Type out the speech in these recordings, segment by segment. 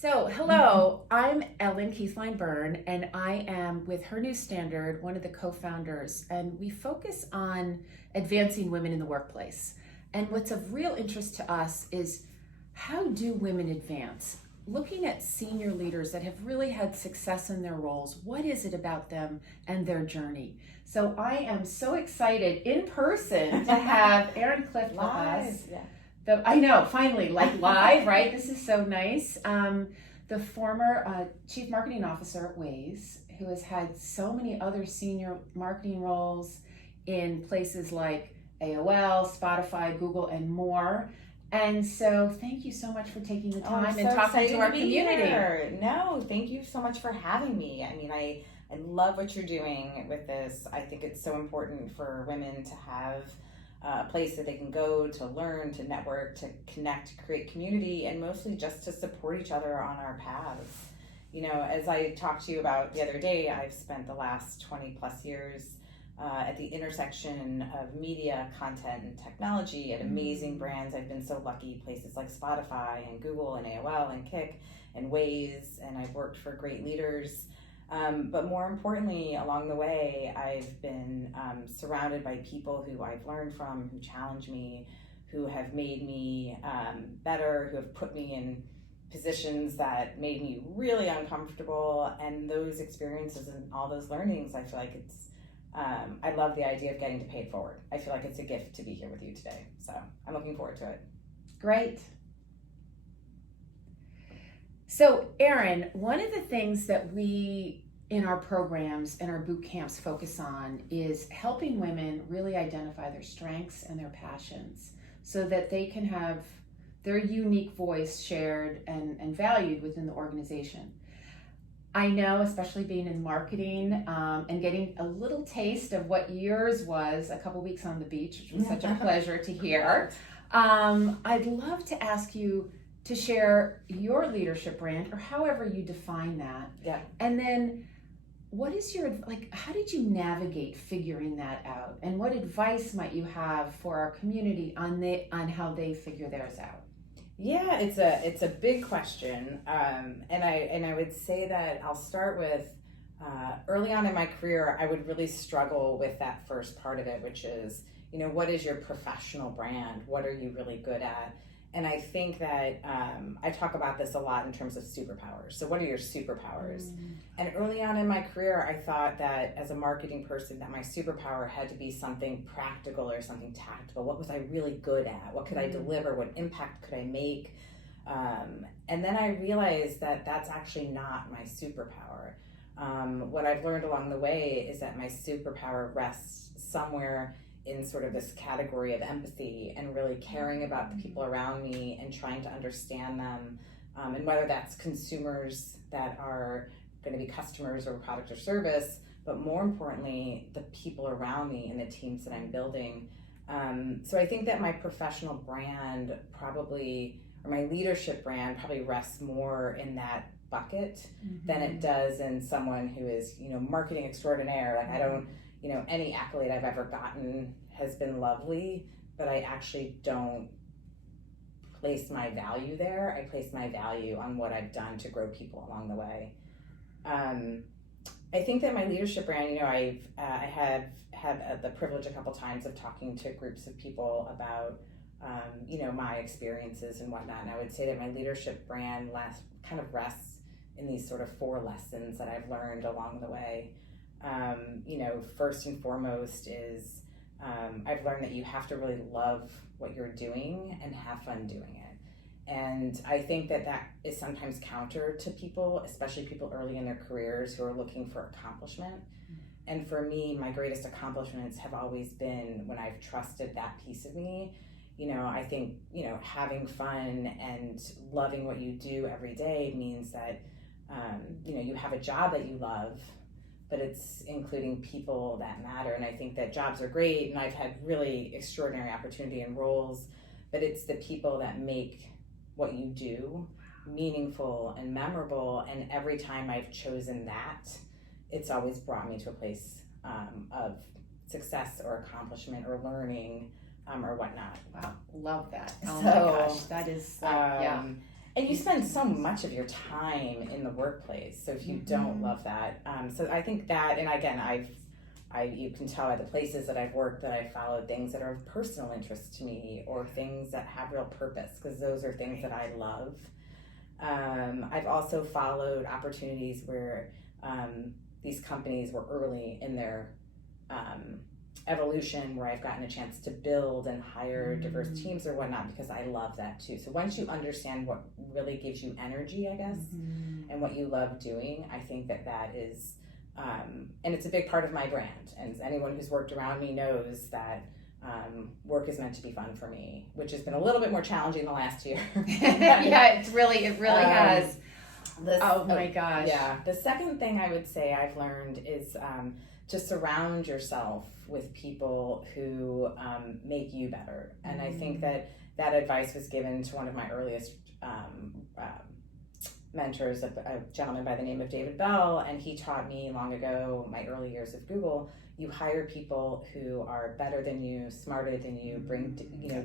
So, hello, I'm Ellen Keithline-Byrne, and I am with Her New Standard, one of the co-founders, and we focus on advancing women in the workplace. And what's of real interest to us is how do women advance? Looking at senior leaders that have really had success in their roles, what is it about them and their journey? So I am so excited in person to have Erin Clift with us. Yeah. I know, finally, like live, right? This is so nice. The former chief marketing officer at Waze, who has had so many other senior marketing roles in places like AOL, Spotify, Google, and more. And so thank you so much for taking the time and talking to our community. Here. No, thank you so much for having me. I mean, I love what you're doing with this. I think it's so important for women to have a place that they can go to learn, to network, to connect, to create community, and mostly just to support each other on our paths. You know, as I talked to you about the other day, I've spent the last 20 plus years at the intersection of media, content, and technology at amazing brands. I've been so lucky, places like Spotify and Google and AOL and Kick and Waze, and I've worked for great leaders. But more importantly, along the way, I've been surrounded by people who I've learned from, who challenge me, who have made me better, who have put me in positions that made me really uncomfortable. And those experiences and all those learnings, I feel like it's, I love the idea of getting to pay it forward. I feel like it's a gift to be here with you today. So I'm looking forward to it. Great. So, Erin, one of the things that we in our programs and our boot camps focus on is helping women really identify their strengths and their passions so that they can have their unique voice shared and valued within the organization. I know, especially being in marketing and getting a little taste of what yours was a couple weeks on the beach, which was such a pleasure to hear. I'd love to ask you to share your leadership brand, or however you define that. Yeah. And then what is your, how did you navigate figuring that out? And what advice might you have for our community on how they figure theirs out? Yeah, it's a big question. And I would say that I'll start with early on in my career, I would really struggle with that first part of it, which is, you know, what is your professional brand? What are you really good at? And I think that I talk about this a lot in terms of superpowers. So what are your superpowers? And early on in my career, I thought that as a marketing person that my superpower had to be something practical or something tactical. What was I really good at? What could I deliver? What impact could I make? And then I realized that that's actually not my superpower. What I've learned along the way is that my superpower rests somewhere in sort of this category of empathy and really caring about the people around me and trying to understand them, and whether that's consumers that are going to be customers or product or service, but more importantly, the people around me and the teams that I'm building. So I think that my professional brand probably, or my leadership brand probably rests more in that bucket than it does in someone who is, you know, marketing extraordinaire. Like I don't, you know, any accolade I've ever gotten has been lovely, but I actually don't place my value there. I place my value on what I've done to grow people along the way. I think that my leadership brand, you know, I have had the privilege a couple times of talking to groups of people about, you know, my experiences and whatnot. And I would say that my leadership brand kind of rests in these sort of 4 lessons that I've learned along the way. You know, first and foremost is I've learned that you have to really love what you're doing and have fun doing it. And I think that that is sometimes counter to people, especially people early in their careers who are looking for accomplishment. And for me, my greatest accomplishments have always been when I've trusted that piece of me. You know, I think, you know, having fun and loving what you do every day means that, you know, you have a job that you love, but it's including people that matter. And I think that jobs are great, and I've had really extraordinary opportunity and roles, but it's the people that make what you do meaningful and memorable. And every time I've chosen that, it's always brought me to a place of success or accomplishment or learning or whatnot. Wow, love that. Oh So, my gosh, that is, yeah. And you spend so much of your time in the workplace. So if you don't love that, so I think that, and again, you can tell by the places that I've worked that I followed things that are of personal interest to me, or things that have real purpose, because those are things that I love. I've also followed opportunities where these companies were early in their evolution, where I've gotten a chance to build and hire diverse teams or whatnot, because I love that too. So once you understand what really gives you energy, I guess, and what you love doing, I think that is, and it's a big part of my brand. And anyone who's worked around me knows that work is meant to be fun for me, which has been a little bit more challenging the last year. Yeah, it really has. Oh my gosh. Yeah. The second thing I would say I've learned is to surround yourself with people who make you better. And I think that advice was given to one of my earliest mentors, a gentleman by the name of David Bell, and he taught me long ago, my early years of Google, you hire people who are better than you, smarter than you, bring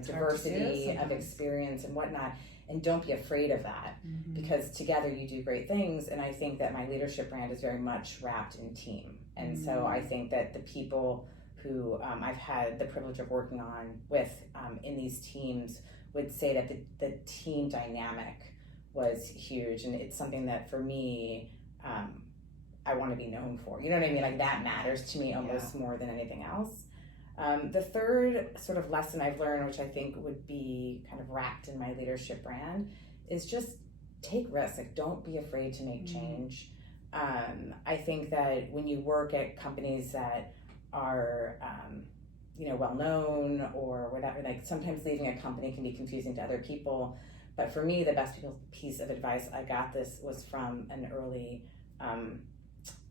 diversity of experience and whatnot, and don't be afraid of that, because together you do great things. And I think that my leadership brand is very much wrapped in team. And so I think that the people who I've had the privilege of working with in these teams would say that the team dynamic was huge, and it's something that for me I want to be known for. You know what I mean? Like, that matters to me almost more than anything else. The third sort of lesson I've learned, which I think would be kind of wrapped in my leadership brand, is just take risks. Like, don't be afraid to make change. I think that when you work at companies that are well known or whatever, like, sometimes leaving a company can be confusing to other people. But for me, the best piece of advice I got was from an early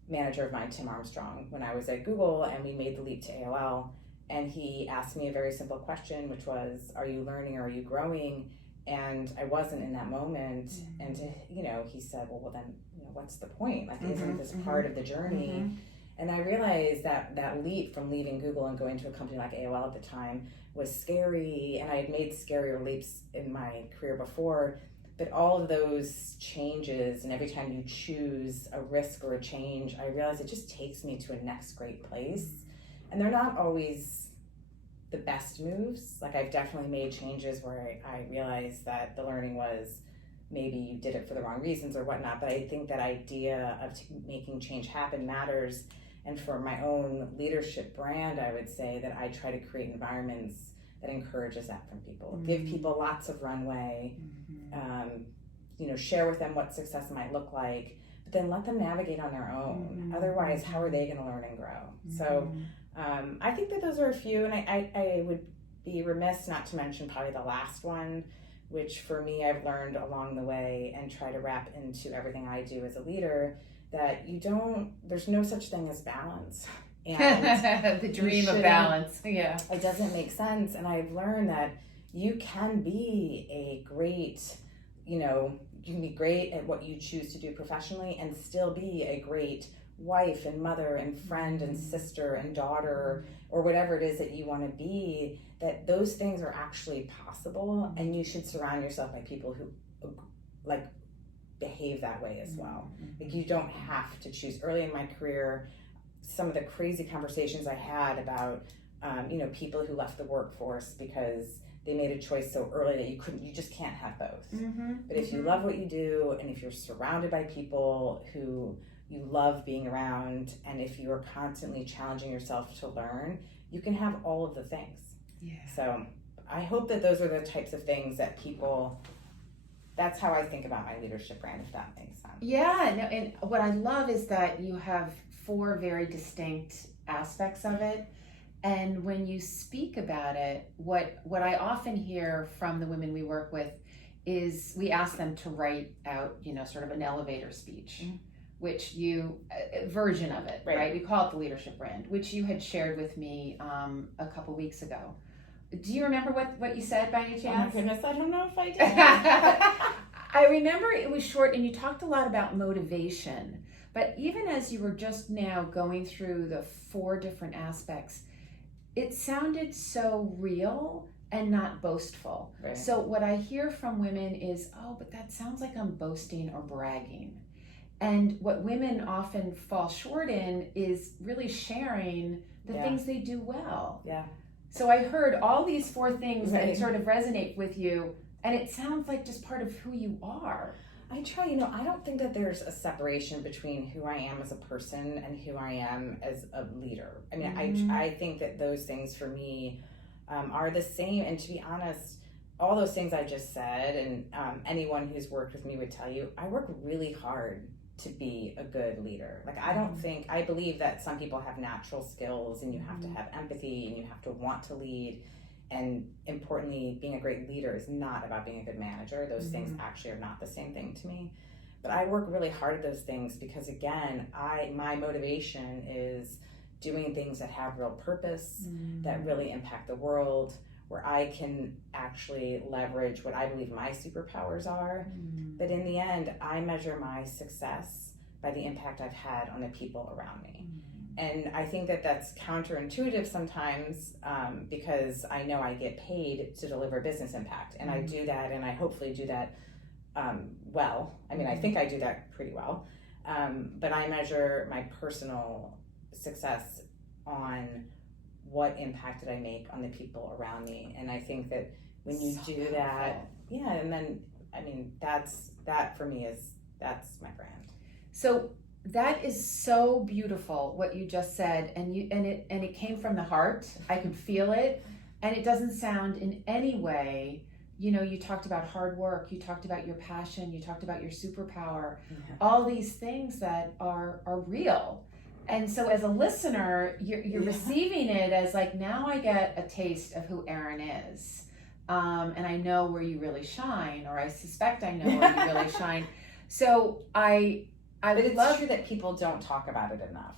manager of mine, Tim Armstrong, when I was at Google and we made the leap to AOL. And he asked me a very simple question, which was, are you learning or are you growing? And I wasn't in that moment. And he said, well then, what's the point? Like, isn't this part of the journey? And I realized that leap from leaving Google and going to a company like AOL at the time was scary, and I had made scarier leaps in my career before, but all of those changes, and every time you choose a risk or a change, I realized it just takes me to a next great place. And they're not always the best moves. Like, I've definitely made changes where I realized that the learning was maybe you did it for the wrong reasons or whatnot, but I think that idea of making change happen matters. And for my own leadership brand, I would say that I try to create environments that encourages that from people. Give people lots of runway, share with them what success might look like, but then let them navigate on their own. Otherwise, how are they going to learn and grow? So I think that those are a few, and I would be remiss not to mention probably the last one, which for me I've learned along the way and try to wrap into everything I do as a leader, that there's no such thing as balance. And the dream of balance. Yeah. It doesn't make sense. And I've learned that you can be a great, you can be great at what you choose to do professionally and still be a great wife and mother and friend and sister and daughter, or whatever it is that you want to be, that those things are actually possible, and you should surround yourself by people who behave that way as well. Like, you don't have to choose. Early in my career, some of the crazy conversations I had about people who left the workforce because they made a choice so early that you just can't have both. But if you love what you do, and if you're surrounded by people who you love being around, and if you are constantly challenging yourself to learn, you can have all of the things. So I hope that those are the types of things that that's how I think about my leadership brand, if that makes sense. Yeah, no, and what I love is that you have 4 very distinct aspects of it. And when you speak about it, what I often hear from the women we work with is we ask them to write out, sort of an elevator speech, which a version of it, right? We call it the leadership brand, which you had shared with me a couple weeks ago. Do you remember what you said by any chance? Oh my goodness, I don't know if I did. I remember it was short, and you talked a lot about motivation. But even as you were just now going through the 4 different aspects, it sounded so real and not boastful. Right. So what I hear from women is, oh, but that sounds like I'm boasting or bragging. And what women often fall short in is really sharing the things they do well. Yeah. So I heard all these 4 things Right. that sort of resonate with you, and it sounds like just part of who you are. I try, I don't think that there's a separation between who I am as a person and who I am as a leader. I mean, I think that those things for me are the same. And to be honest, all those things I just said, and anyone who's worked with me would tell you, I work really hard to be a good leader. Like, I believe that some people have natural skills, and you have to have empathy, and you have to want to lead. And importantly, being a great leader is not about being a good manager. Those things actually are not the same thing to me. But I work really hard at those things because, again, my motivation is doing things that have real purpose, that really impact the world, where I can actually leverage what I believe my superpowers are. But in the end, I measure my success by the impact I've had on the people around me. And I think that that's counterintuitive sometimes, because I know I get paid to deliver business impact. And I do that, and I hopefully do that well. I mean, I think I do that pretty well. But I measure my personal success on what impact did I make on the people around me. And I think that when you do that, and then, I mean, that for me that's my brand. So that is so beautiful what you just said, and it came from the heart. I could feel it, and it doesn't sound in any way, you talked about hard work, you talked about your passion, you talked about your superpower, all these things that are real. And so as a listener, you're receiving it as like, now I get a taste of who Erin is, and I know where you really shine, or I suspect I know where you really shine. So but it's true that people don't talk about it enough.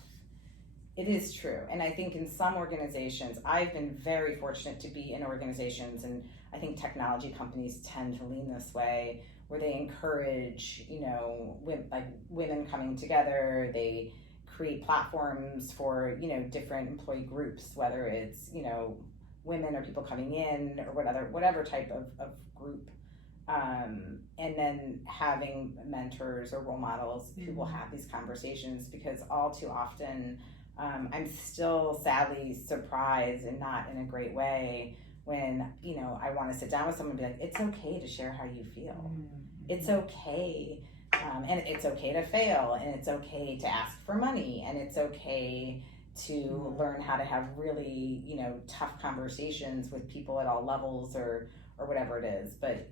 It is true. And I think in some organizations, I've been very fortunate to be in organizations, and I think technology companies tend to lean this way, where they encourage, women coming together. They create platforms for, different employee groups, whether it's, women or people coming in or whatever type of group. And then having mentors or role models who will have these conversations, because all too often I'm still sadly surprised, and not in a great way, when I want to sit down with someone and be like, it's okay to share how you feel. It's okay, and it's okay to fail, and it's okay to ask for money, and it's okay to learn how to have really tough conversations with people at all levels, or whatever it is. But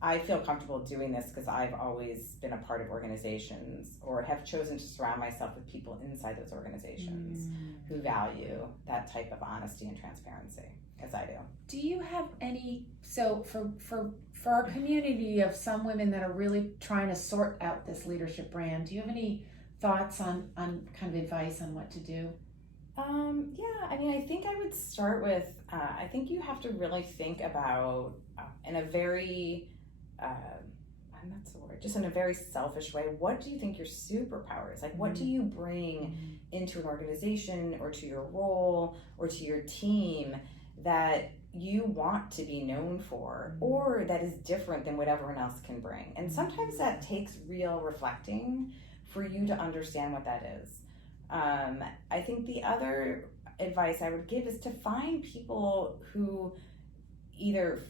I feel comfortable doing this because I've always been a part of organizations, or have chosen to surround myself with people inside those organizations who value that type of honesty and transparency, as I do. Do you have any, so for our community of some women that are really trying to sort out this leadership brand, do you have any thoughts on kind of advice on what to do? I mean, I think I would start with, I think you have to really think about, in a very, that's the word, just in a very selfish way, what do you think your superpower is? Like, what do you bring into an organization, or to your role, or to your team, that you want to be known for, or that is different than what everyone else can bring? And sometimes that takes real reflecting for you to understand what that is. I think the other advice I would give is to find people who either,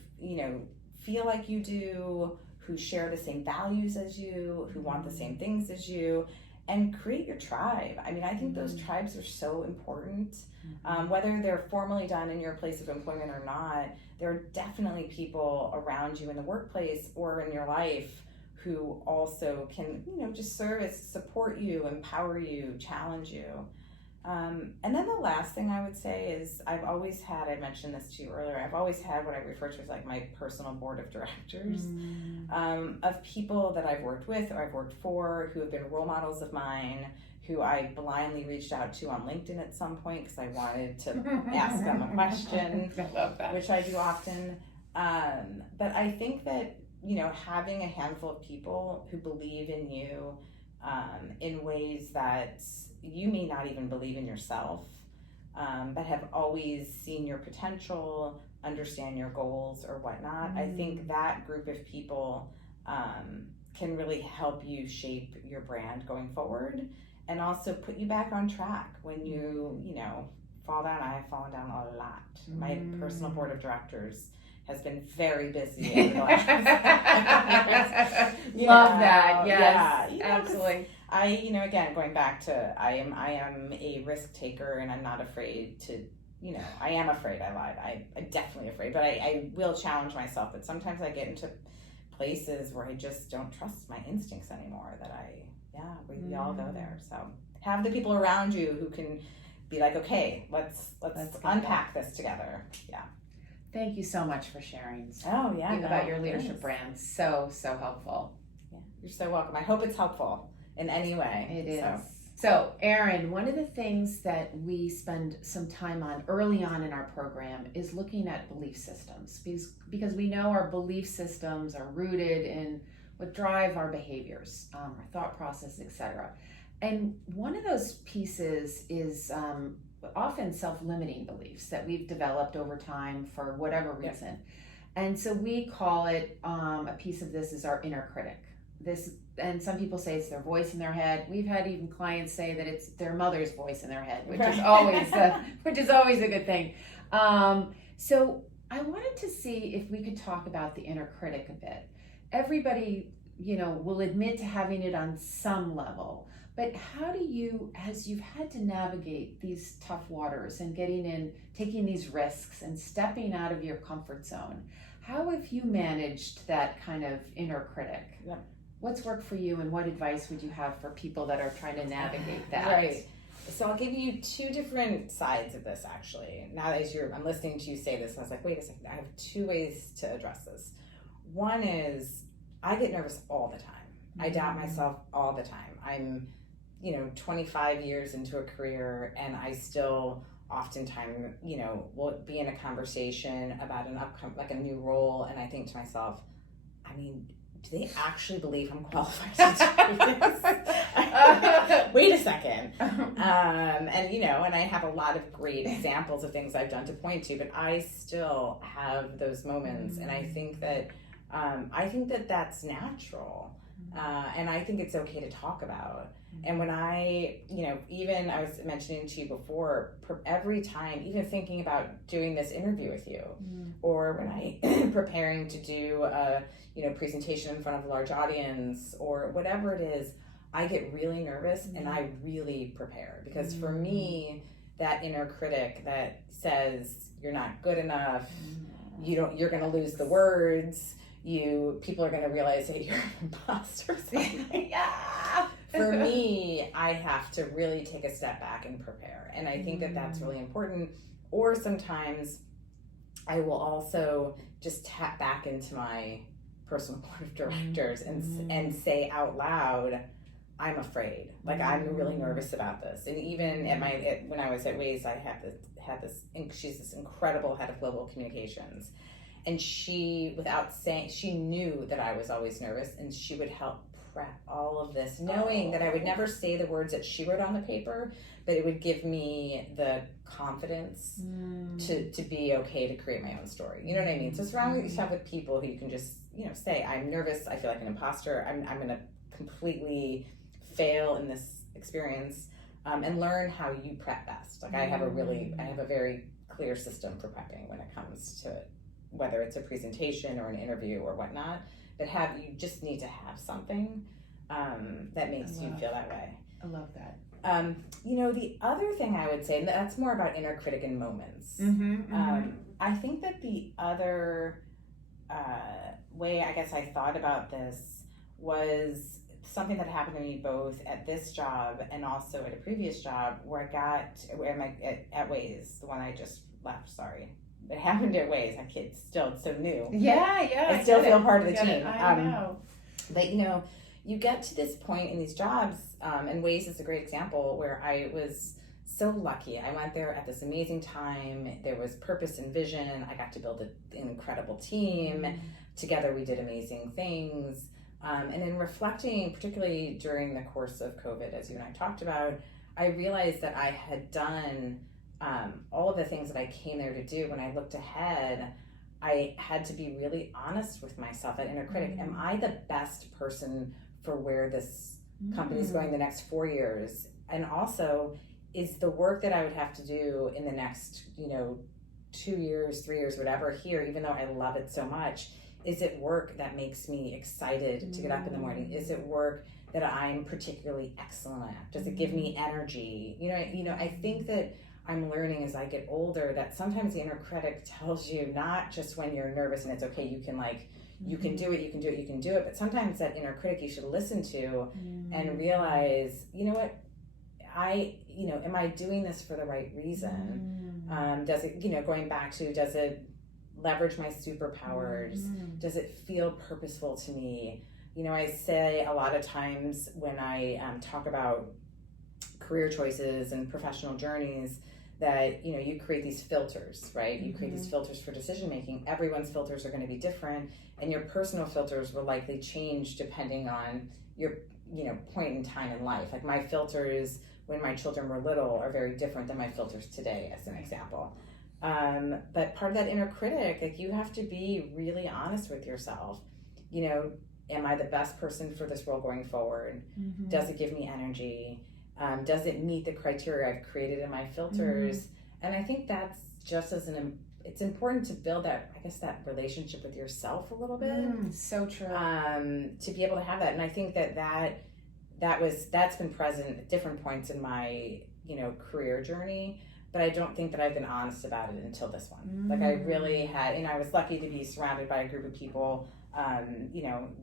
feel like you do, who share the same values as you, who want the same things as you, and create your tribe. I mean, I think those tribes are so important. Whether they're formally done in your place of employment or not, there are definitely people around you in the workplace or in your life who also can, just serve as support you, empower you, challenge you. And then the last thing I would say is, I mentioned this to you earlier, I've always had what I refer to as like my personal board of directors, of people that I've worked with or I've worked for, who have been role models of mine, who I blindly reached out to on LinkedIn at some point because I wanted to ask them a question, which I do often. But I think that, having a handful of people who believe in you in ways that you may not even believe in yourself, but have always seen your potential, understand your goals or whatnot, I think that group of people can really help you shape your brand going forward, and also put you back on track when you fall down. I have fallen down a lot. My personal board of directors has been very busy over the last Love that. Yes, yeah, absolutely. Again, going back to I am a risk taker, and I'm not afraid to, I am afraid. I lied. I'm definitely afraid, but I will challenge myself. But sometimes I get into places where I just don't trust my instincts anymore. We all go there. So have the people around you who can be like, okay, let's unpack this together. Yeah. Thank you so much for sharing. Oh yeah, about your leadership brand. So helpful. Yeah, you're so welcome. I hope it's helpful in any way. It is. So Erin, one of the things that we spend some time on early on in our program is looking at belief systems, because we know our belief systems are rooted in what drive our behaviors, our thought process, etc. And one of those pieces is often self-limiting beliefs that we've developed over time for whatever reason. Yep. And so we call it, a piece of this is our inner critic. And some people say it's their voice in their head. We've had even clients say that it's their mother's voice in their head, which is always a good thing. So I wanted to see if we could talk about the inner critic a bit. Everybody, will admit to having it on some level. But how do you, as you've had to navigate these tough waters and taking these risks and stepping out of your comfort zone, how have you managed that kind of inner critic? Yeah. What's worked for you, and what advice would you have for people that are trying to navigate that? Right. So I'll give you two different sides of this, actually. Now that I'm listening to you say this, I was like, wait a second, I have two ways to address this. One is, I get nervous all the time. I doubt myself all the time. I'm 25 years into a career, and I still oftentimes, will be in a conversation about a new role, and I think to myself, do they actually believe I'm qualified to do this? Wait a second. And I have a lot of great examples of things I've done to point to, but I still have those moments, and I think that that's natural. And I think it's okay to talk about. And when even I was mentioning to you before, every time, even thinking about doing this interview with you, or when I preparing to do a presentation in front of a large audience, or whatever it is, I get really nervous and I really prepare, because for me, that inner critic that says you're not good enough, you're going to lose the words. People are going to realize that you're an imposter. Yeah. For me, I have to really take a step back and prepare. And I think that that's really important. Or sometimes I will also just tap back into my personal board of directors and say out loud, I'm afraid. Like, I'm really nervous about this. And even when I was at Waze, I she's this incredible head of global communications. And she, without saying, she knew that I was always nervous, and she would help prep all of this, knowing that I would never say the words that she wrote on the paper, but it would give me the confidence to be okay to create my own story. You know what I mean? So surround yourself with people who you can just, say, I'm nervous, I feel like an imposter, I'm going to completely fail in this experience, and learn how you prep best. Like, I have a very clear system for prepping when it comes to it, whether it's a presentation or an interview or whatnot, but you just need to have something that makes you feel that way. I love that. The other thing I would say, and that's more about inner critic in moments. I think that the other way I guess I thought about this was something that happened to me both at this job and also at a previous job where at Waze, the one I just left, sorry. It happened at Waze. It's so new. Yeah. I still feel part of the team. I know. But you get to this point in these jobs, and Waze is a great example where I was so lucky. I went there at this amazing time. There was purpose and vision. I got to build an incredible team. Together we did amazing things. And in reflecting, particularly during the course of COVID, as you and I talked about, I realized that I had done all of the things that I came there to do, when I looked ahead, I had to be really honest with myself, that inner critic. Am I the best person for where this company is going the next 4 years? And also, is the work that I would have to do in the next, 2 years, 3 years, whatever, here, even though I love it so much, is it work that makes me excited to get up in the morning? Is it work that I'm particularly excellent at? Does it give me energy? I think that I'm learning as I get older that sometimes the inner critic tells you, not just when you're nervous and it's okay, you can do it, but sometimes that inner critic you should listen to and realize, am I doing this for the right reason? Does it, going back to, does it leverage my superpowers? Does it feel purposeful to me? I say a lot of times when I talk about career choices and professional journeys that, you create these filters, right? You create these filters for decision making. Everyone's filters are going to be different, and your personal filters will likely change depending on your, point in time in life. Like my filters when my children were little are very different than my filters today, as an example. But part of that inner critic, like you have to be really honest with yourself. Am I the best person for this role going forward? Does it give me energy? Does it meet the criteria I've created in my filters? And I think that's just it's important to build that relationship with yourself a little bit. So true. To be able to have that. And I think that's been present at different points in my, career journey, but I don't think that I've been honest about it until this one. Like I really had, and I was lucky to be surrounded by a group of people,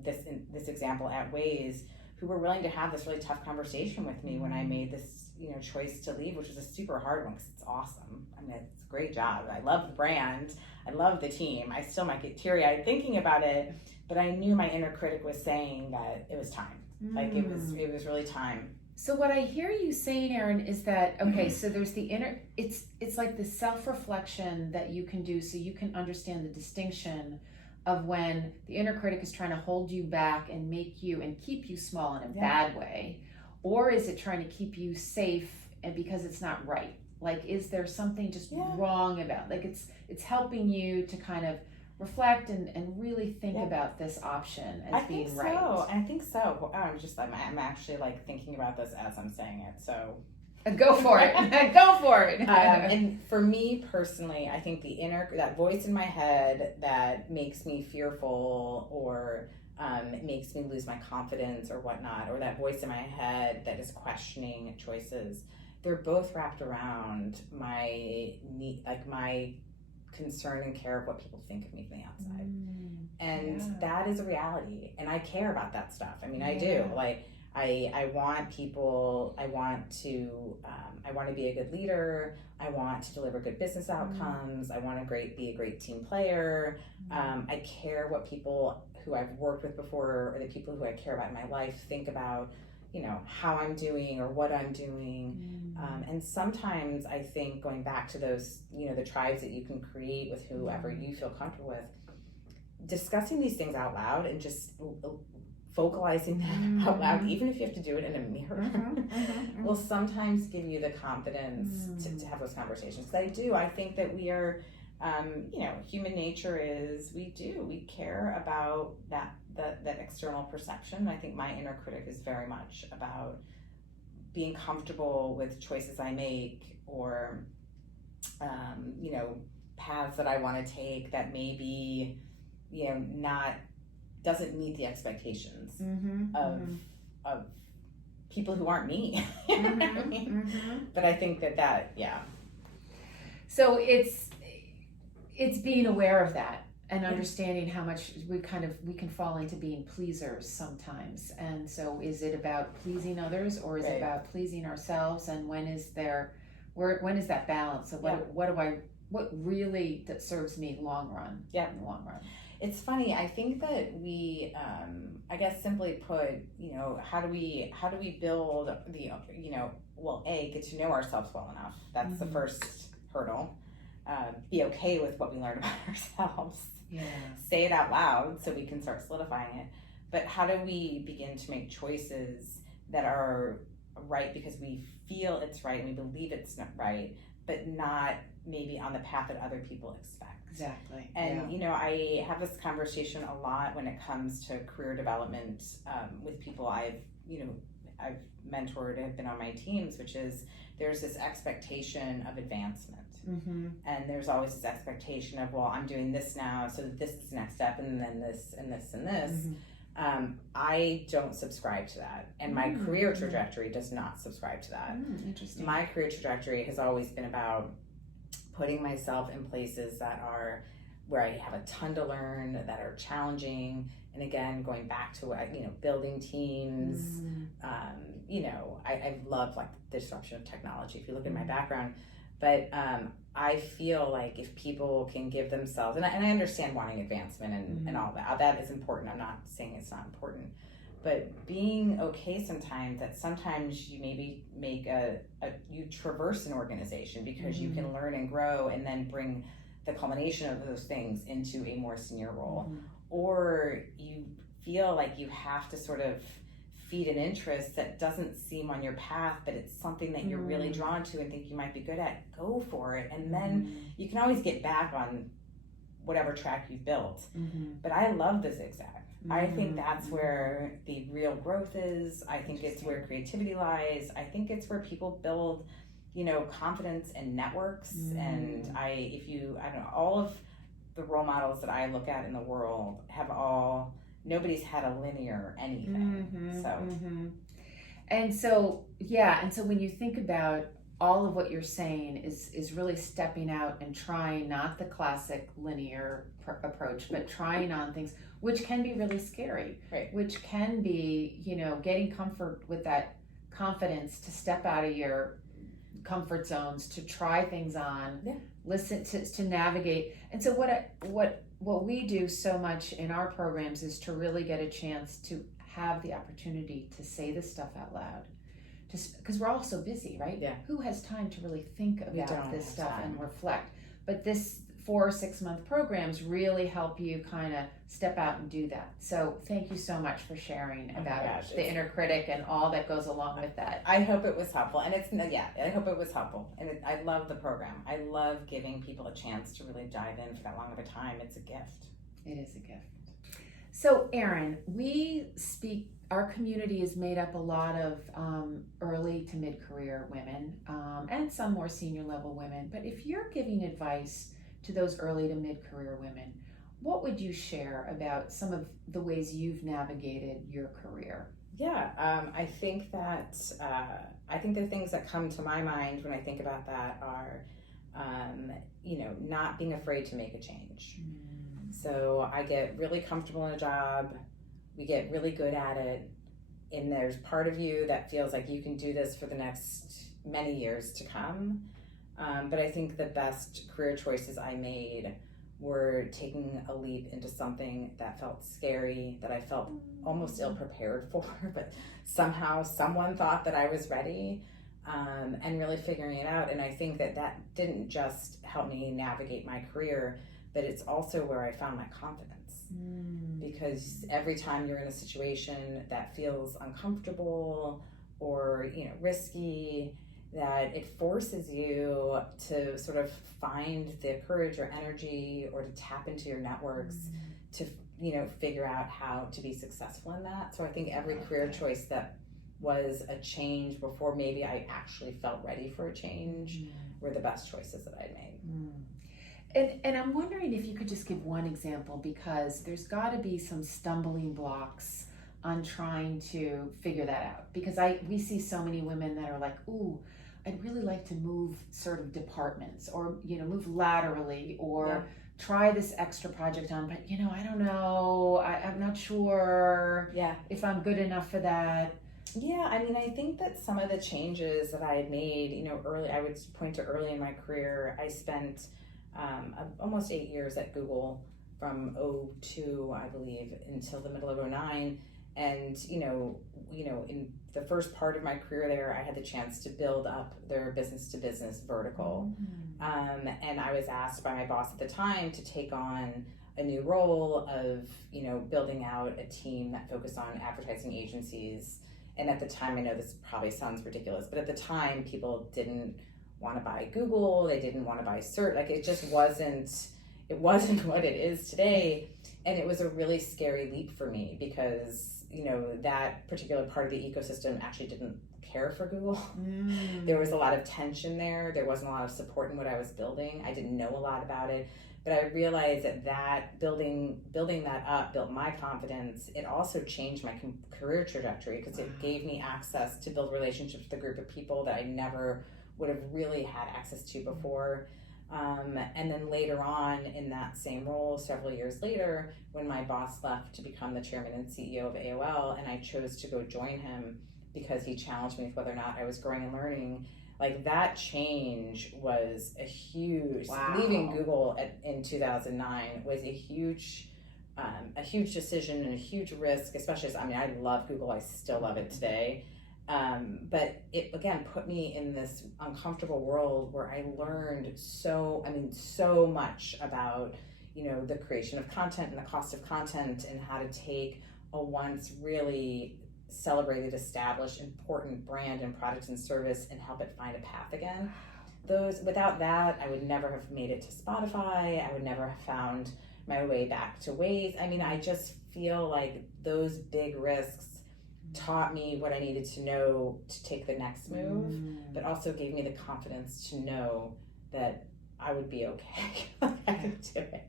this example at Waze, who were willing to have this really tough conversation with me when I made this, choice to leave, which was a super hard one because it's awesome. I mean, it's a great job. I love the brand. I love the team. I still might get teary-eyed thinking about it, but I knew my inner critic was saying that it was time. Like it was really time. So what I hear you saying, Erin, is that, okay, so there's the inner, it's like the self-reflection that you can do so you can understand the distinction of when the inner critic is trying to hold you back and make you and keep you small in a bad way, or is it trying to keep you safe and because it's not right? Like, is there something just wrong about, like it's helping you to kind of reflect and really think about this option as being right? I think so. I'm actually like thinking about this as I'm saying it. So go for it. Go for it. And for me personally, I think that voice in my head that makes me fearful or makes me lose my confidence or whatnot, or that voice in my head that is questioning choices, they're both wrapped around my concern and care of what people think of me from the outside. And that is a reality. And I care about that stuff. I mean, I do. Like, I want people, I want to be a good leader. I want to deliver good business outcomes. I want to be a great team player. I care what people who I've worked with before, or the people who I care about in my life, think about, how I'm doing or what I'm doing. And sometimes I think, going back to those, the tribes that you can create with whoever you feel comfortable with, discussing these things out loud and just vocalizing them out loud, even if you have to do it in a mirror, will sometimes give you the confidence to have those conversations. I think that we are, human nature is, we care about that external perception. I think my inner critic is very much about being comfortable with choices I make, or, paths that I want to take that maybe, doesn't meet the expectations of people who aren't me. You know what I mean? But I think that. So it's being aware of that and understanding how much we can fall into being pleasers sometimes. And so is it about pleasing others, or is it about pleasing ourselves? And when is that balance of what really that serves me in the long run? It's funny. I think that we, I guess simply put, how do we build the, get to know ourselves well enough. That's the first hurdle. Be okay with what we learn about ourselves. Say it out loud so we can start solidifying it. But how do we begin to make choices that are right because we feel it's right and we believe it's not right, but not maybe on the path that other people expect. Exactly. And, I have this conversation a lot when it comes to career development with people I've mentored, have been on my teams, which is there's this expectation of advancement. Mm-hmm. And there's always this expectation of, well, I'm doing this now, so this is the next step, and then this and this and this. Mm-hmm. I don't subscribe to that. And my career trajectory does not subscribe to that. Interesting. My career trajectory has always been about putting myself in places that are where I have a ton to learn, that are challenging. And again, going back to building teams. I love like the disruption of technology. If you look at my background, but I feel like if people can give themselves, and I understand wanting advancement and all that is important. I'm not saying it's not important, but being okay sometimes that sometimes you maybe make you traverse an organization because you can learn and grow and then bring the culmination of those things into a more senior role, or you feel like you have to sort of feed an interest that doesn't seem on your path, but it's something that you're really drawn to and think you might be good at. Go for it, and then you can always get back on whatever track you've built. But I love the zigzag. I think that's where the real growth is. I think it's where creativity lies. I think it's where people build, confidence and networks. And all of the role models that I look at in the world nobody's had a linear anything. And so when you think about all of what you're saying is really stepping out and trying not the classic linear approach, but trying on things which can be really scary, right? Which can be, getting comfort with that confidence to step out of your comfort zones, to try things on, listen to navigate. And so what we do so much in our programs is to really get a chance to have the opportunity to say this stuff out loud, because we're all so busy, right? Yeah. Who has time to really think about this stuff and reflect? But this 4 or 6 month programs really help you kind of step out and do that. So thank you so much for sharing about the inner critic and all that goes along with that. I hope it was helpful, and I hope it was helpful, and I love the program. I love giving people a chance to really dive in for that long of a time. It's a gift. It is a gift. So Erin, our community is made up a lot of early to mid-career women and some more senior level women. But if you're giving advice to those early to mid-career women, what would you share about some of the ways you've navigated your career? Yeah, I think the things that come to my mind when I think about that are, not being afraid to make a change. So I get really comfortable in a job, we get really good at it, and there's part of you that feels like you can do this for the next many years to come. But I think the best career choices I made were taking a leap into something that felt scary, that I felt almost ill-prepared for, but somehow someone thought that I was ready, and really figuring it out. And I think that didn't just help me navigate my career, but it's also where I found my confidence. Because every time you're in a situation that feels uncomfortable or risky, that it forces you to sort of find the courage or energy or to tap into your networks to figure out how to be successful in that. So I think every career choice that was a change before maybe I actually felt ready for a change were the best choices that I'd made. And I'm wondering if you could just give one example, because there's got to be some stumbling blocks on trying to figure that out. Because we see so many women that are like, ooh, I'd really like to move sort of departments, or move laterally, or try this extra project on, but I don't know, I'm not sure if I'm good enough for that. Yeah, I mean, I think that some of the changes that I had made, early, I would point to early in my career. I spent almost 8 years at Google from 2002, I believe, until the middle of 2009. And, in the first part of my career there, I had the chance to build up their business to business vertical. And I was asked by my boss at the time to take on a new role of, building out a team that focused on advertising agencies. And at the time, I know this probably sounds ridiculous, but at the time, people didn't want to buy Google. They didn't want to buy search. Like, it just wasn't what it is today. And it was a really scary leap for me because, that particular part of the ecosystem actually didn't care for Google. There was a lot of tension there. There wasn't a lot of support in what I was building. I didn't know a lot about it. But I realized that building that up built my confidence. It also changed my career trajectory because it gave me access to build relationships with a group of people that I never would have really had access to before. And then later on in that same role, several years later, when my boss left to become the chairman and CEO of AOL, and I chose to go join him because he challenged me with whether or not I was growing and learning, like, that change was a huge, leaving Google in 2009 was a huge decision and a huge risk, especially as, I love Google. I still love it today. But it, again, put me in this uncomfortable world where I learned so much about, the creation of content and the cost of content and how to take a once really celebrated, established, important brand and product and service and help it find a path again. Without that, I would never have made it to Spotify. I would never have found my way back to Waze. I just feel like those big risks taught me what I needed to know to take the next move, but also gave me the confidence to know that I would be okay. I could do it.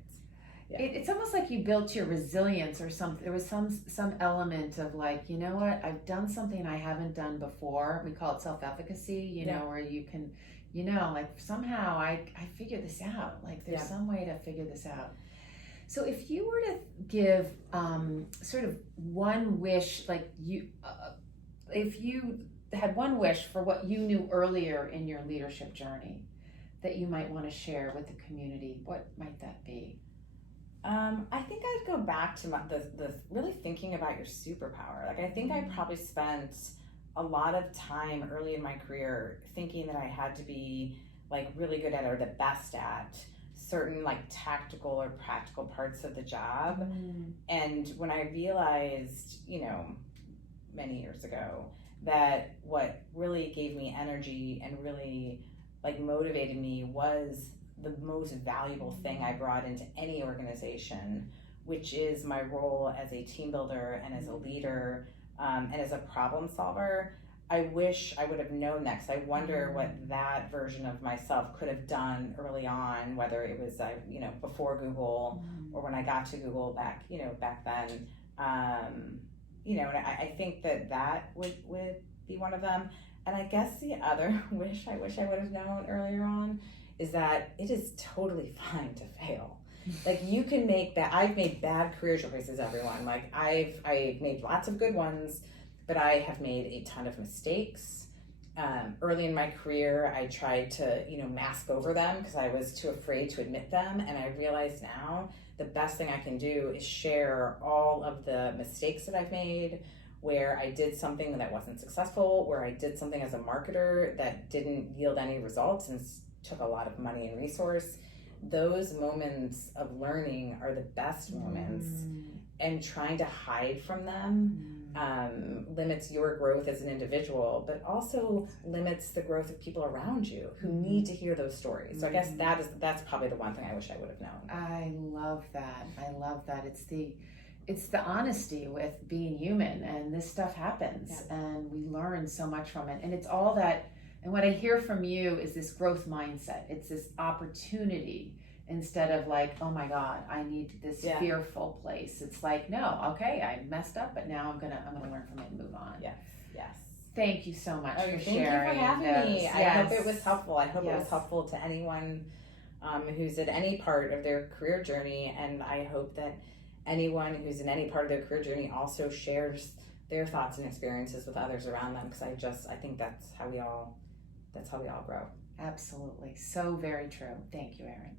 Yeah. It's almost like you built your resilience or something. There was some element of like, you know what, I've done something I haven't done before. We call it self-efficacy, where you can, like, somehow I figured this out. Like, there's some way to figure this out. So if you were to give sort of one wish, like if you had one wish for what you knew earlier in your leadership journey that you might want to share with the community, what might that be? I think I'd go back to the really thinking about your superpower. Like, I think I probably spent a lot of time early in my career thinking that I had to be like really good at or the best at certain like tactical or practical parts of the job. And when I realized, many years ago, that what really gave me energy and really like motivated me was the most valuable thing I brought into any organization, which is my role as a team builder and as a leader, and as a problem solver. I wish I would have known that, because I wonder what that version of myself could have done early on, whether it was before Google or when I got to Google back then. And I think that would be one of them. And I guess the other wish I would have known earlier on is that it is totally fine to fail. Like, you can make I've made bad career choices, everyone. Like, I've made lots of good ones, but I have made a ton of mistakes. Early in my career, I tried to, mask over them because I was too afraid to admit them. And I realize now the best thing I can do is share all of the mistakes that I've made, where I did something that wasn't successful, where I did something as a marketer that didn't yield any results and took a lot of money and resource. Those moments of learning are the best moments, and trying to hide from them limits your growth as an individual, but also limits the growth of people around you who need to hear those stories. So I guess that's probably the one thing I wish I would have known. I love that. It's the honesty with being human, and this stuff happens, and we learn so much from it. And it's all that, and what I hear from you is this growth mindset. It's this opportunity instead of like, oh my God, I need this fearful place. It's like, no, okay, I messed up, but now I'm gonna learn from it and move on. Yes. Thank you so much for sharing. Thank you for having me. I hope it was helpful. I hope it was helpful to anyone who's at any part of their career journey, and I hope that anyone who's in any part of their career journey also shares their thoughts and experiences with others around them, because I think that's how we all grow. Absolutely. So very true. Thank you, Erin.